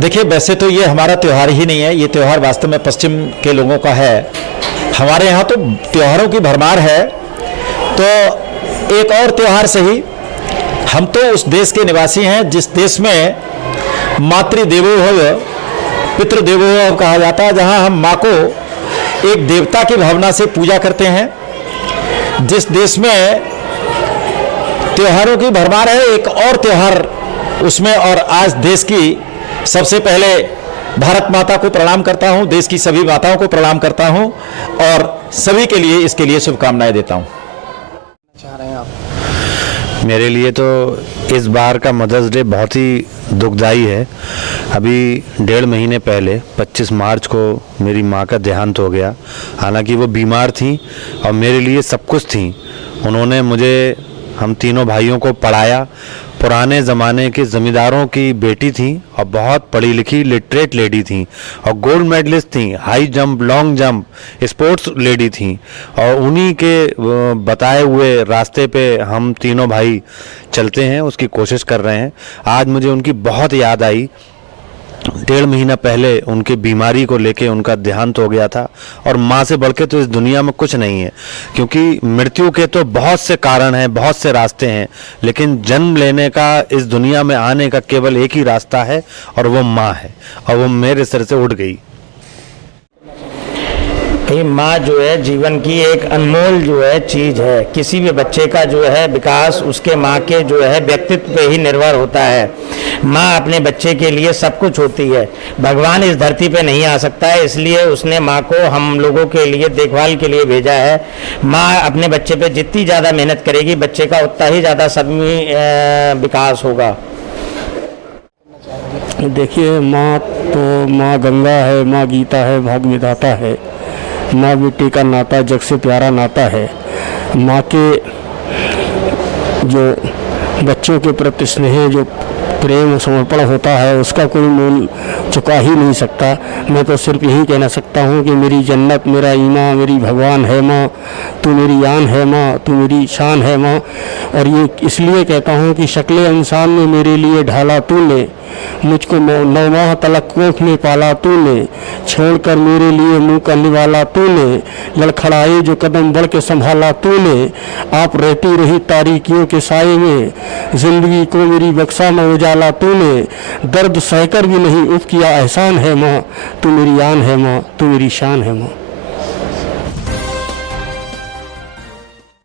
देखिए, वैसे तो ये हमारा त्यौहार ही नहीं है, ये त्यौहार वास्तव में पश्चिम के लोगों का है। हमारे यहाँ तो त्योहारों की भरमार है। तो एक और त्यौहार सही, हम तो उस देश के निवासी हैं जिस देश में मातृदेवो भव पितृदेवो भव कहा जाता है, जहाँ हम माँ को एक देवता की भावना से पूजा करते हैं। जिस देश में त्योहारों की भरमार है, एक और त्यौहार उसमें, और आज देश की सबसे पहले भारत माता को प्रणाम करता हूं, देश की सभी माताओं को प्रणाम करता हूं और सभी के लिए इसके लिए शुभकामनाएं देता हूं। चाह रहे हैं आप? मेरे लिए तो इस बार का मदर्स डे बहुत ही दुखदाई है। अभी 1.5 महीने पहले 25 मार्च को मेरी माँ का देहांत हो गया। हालांकि वो बीमार थी और मेरे लिए सब कुछ थी। उन्होंने मुझे, हम तीनों भाइयों को पढ़ाया। पुराने ज़माने के ज़मींदारों की बेटी थी और बहुत पढ़ी लिखी लिटरेट लेडी थी और गोल्ड मेडलिस्ट थी, high jump, long jump, sports lady थी। और उन्हीं के बताए हुए रास्ते पे हम तीनों भाई चलते हैं, उसकी कोशिश कर रहे हैं। आज मुझे उनकी बहुत याद आई। 1.5 महीना पहले उनकी बीमारी को लेके उनका देहांत हो गया था और माँ से बढ़ के तो इस दुनिया में कुछ नहीं है, क्योंकि मृत्यु के तो बहुत से कारण हैं, बहुत से रास्ते हैं, लेकिन जन्म लेने का, इस दुनिया में आने का केवल एक ही रास्ता है और वो माँ है, और वो मेरे सिर से उठ गई। ये माँ जो है जीवन की एक अनमोल जो है चीज़ है। किसी भी बच्चे का जो है विकास उसके माँ के जो है व्यक्तित्व पे ही निर्भर होता है। माँ अपने बच्चे के लिए सब कुछ होती है। भगवान इस धरती पे नहीं आ सकता है, इसलिए उसने माँ को हम लोगों के लिए देखभाल के लिए भेजा है। माँ अपने बच्चे पे जितनी ज़्यादा मेहनत करेगी, बच्चे का उतना ही ज़्यादा सब विकास होगा। देखिए, माँ तो माँ गंगा है, माँ गीता है, भाग विधाता है। माँ बेटी का नाता जग से प्यारा नाता है। माँ के जो बच्चों के प्रति स्नेह, जो प्रेम समर्पण होता है, उसका कोई मूल चुका ही नहीं सकता। मैं तो सिर्फ यही कहना सकता हूँ कि मेरी जन्नत, मेरा ईमान, मेरी भगवान है माँ, तू मेरी आन है माँ, तू मेरी शान है माँ। और ये इसलिए कहता हूँ कि शक्ल इंसान में मेरे लिए ढाला तूने, मुझको 9 माह तलक कोख में पाला तूने, छोड़कर मेरे लिए मुँह का निवाला तूने, लड़खड़ाए जो कदम बढ़ के संभाला तूने। आप रहती रही तारीकियों के साए में, जिंदगी को मेरी बक्सा में उजाला तूने। दर्द सहकर भी नहीं उफ किया एहसान है माँ, तू मेरी आन है माँ, तू मेरी शान है माँ।